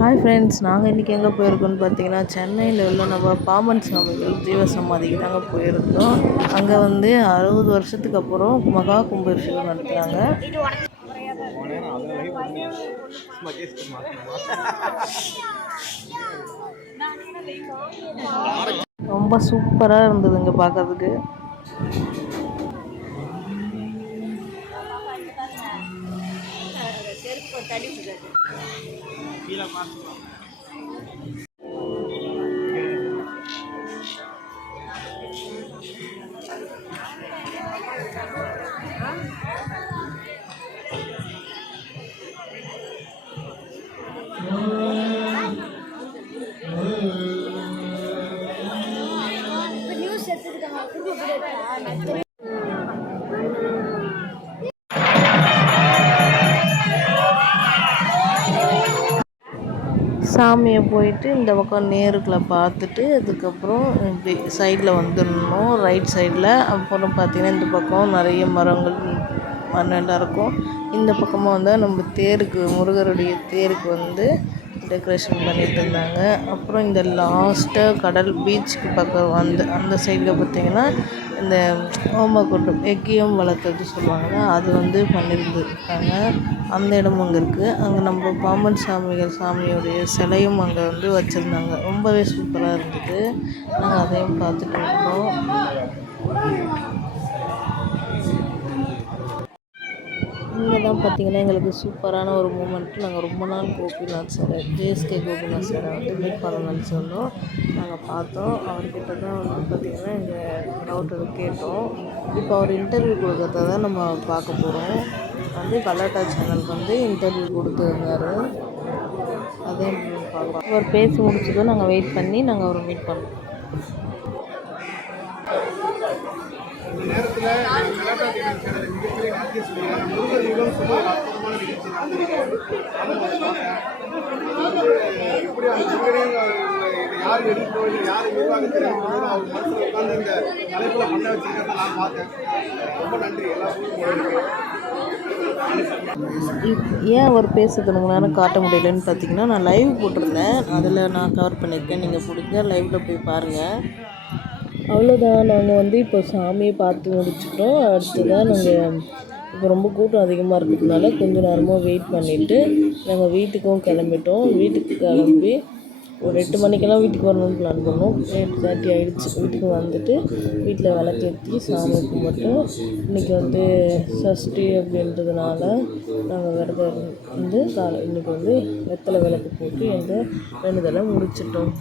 Hi friends நாங்கள் இன்றைக்கி எங்கே போயிருக்கோம்னு பார்த்தீங்கன்னா சென்னையில் உள்ள நம்ம பாமன் சுவாமிகள் ஜீவசமாதிக்கு தாங்க போயிருந்தோம். அங்கே வந்து அறுபது வருஷத்துக்கு அப்புறம் மகா கும்பாபிஷேகம் நடத்துகிறாங்க ரொம்ப சூப்பராக இருந்ததுங்க பார்க்கறதுக்கு tadi sudah. Bilang masuk. Penyusut. சாமியை போயிட்டு இந்த பக்கம் நேருக்குள்ள பார்த்துட்டு அதுக்கப்புறம் இப்படி சைடில் வந்துடணும். ரைட் சைடில் அப்புறம் பார்த்திங்கன்னா இந்த பக்கம் நிறைய மரங்கள் மண்ணெல்லாம் இருக்கும். இந்த பக்கமாக வந்தால் நம்ம தேருக்கு முருகருடைய தேருக்கு வந்து டெக்கரேஷன் பண்ணிட்டு இருந்தாங்க. அப்புறம் இந்த லாஸ்ட்டாக கடல் பீச்சுக்கு பக்கம் அந்த அந்த சைடில் பார்த்திங்கன்னா இந்த ஓமக்கூட்டம் எக்கியம் வளர்க்குறது சொல்லுவாங்கள்ல அது வந்து பண்ணியிருந்துருக்காங்க. அந்த இடமும் அங்கே இருக்குது அங்கே நம்ம பாம்பன் சாமிகள் சாமியோடைய சிலையும் அங்கே வந்து வச்சுருந்தாங்க. ரொம்பவே சூப்பராக இருந்தது. நாங்கள் அதையும் பார்த்துட்டு இருந்தோம் பார்த்தீங்கன்னா எங்களுக்கு சூப்பரான ஒரு மூமெண்ட். நாங்கள் ரொம்ப நாள் கோபிநாத் சாரை ஜேஎஸ்கே கோபிநாத் சாரை வந்து மீட் பண்ணணும்னு சொன்னோம். நாங்கள் பார்த்தோம். அவர்கிட்ட தான் வந்து பார்த்திங்கன்னா எங்கள் டவுட் கேட்டோம். இப்போ அவர் இன்டர்வியூ கொடுக்கறத தான் நம்ம பார்க்க போகிறோம் வந்து கலாட்டா சேனலுக்கு வந்து இன்டர்வியூ கொடுத்துருந்தாரு அதே பார்க்கலாம். அவர் பேசி முடிச்சதும் நாங்கள் வெயிட் பண்ணி நாங்கள் அவரை மீட் பண்ணோம் இந்த நேரத்தில் கலாட்டா மிகப்பெரிய யுகம் சொல்லி ஒரு அற்புதமான நிகழ்ச்சி. எப்படி அந்த இதை யார் யார் நிர்வாகத்தில் அவர் மனசில் உட்காந்து இந்த தலைப்பில் பண்ண நான் பார்த்தேன். ரொம்ப நன்றி. இப்- ஏன் அவர் பேசுறது நேரம் காட்ட முடியலன்னு பார்த்தீங்கன்னா நான் லைவ் போட்டிருந்தேன். அதில் நான் கவர் பண்ணியிருக்கேன். நீங்கள் பிடிச்சா லைவில் போய் பாருங்கள் அவ்வளோதான். நாங்கள் வந்து இப்போ சாமியை பார்த்து முடிச்சிட்டோம். அடுத்ததாக நாங்கள் இப்போ ரொம்ப கூட்டம் அதிகமாக இருக்கிறதுனால கொஞ்ச நேரமாக வெயிட் பண்ணிவிட்டு நாங்கள் வீட்டுக்கும் கிளம்பிட்டோம். வீட்டுக்கு கிளம்பி ஒரு எட்டு மணிக்கெல்லாம் வீட்டுக்கு வரணும்னு பிளான் பண்ணோம். எயிட் தேர்ட்டி ஆகிடுச்சு வீட்டுக்கு வந்துட்டு வீட்டில் விளக்கேற்றி சாமி கும்பிட்டு இன்றைக்கி வந்து சஷ்டி அப்படின்றதுனால நாங்கள் விரதம் வந்து காலை இன்றைக்கி வந்து வெத்தலை விளக்கு போட்டு எங்கள் வேண்டுதலை முடிச்சிட்டோம்.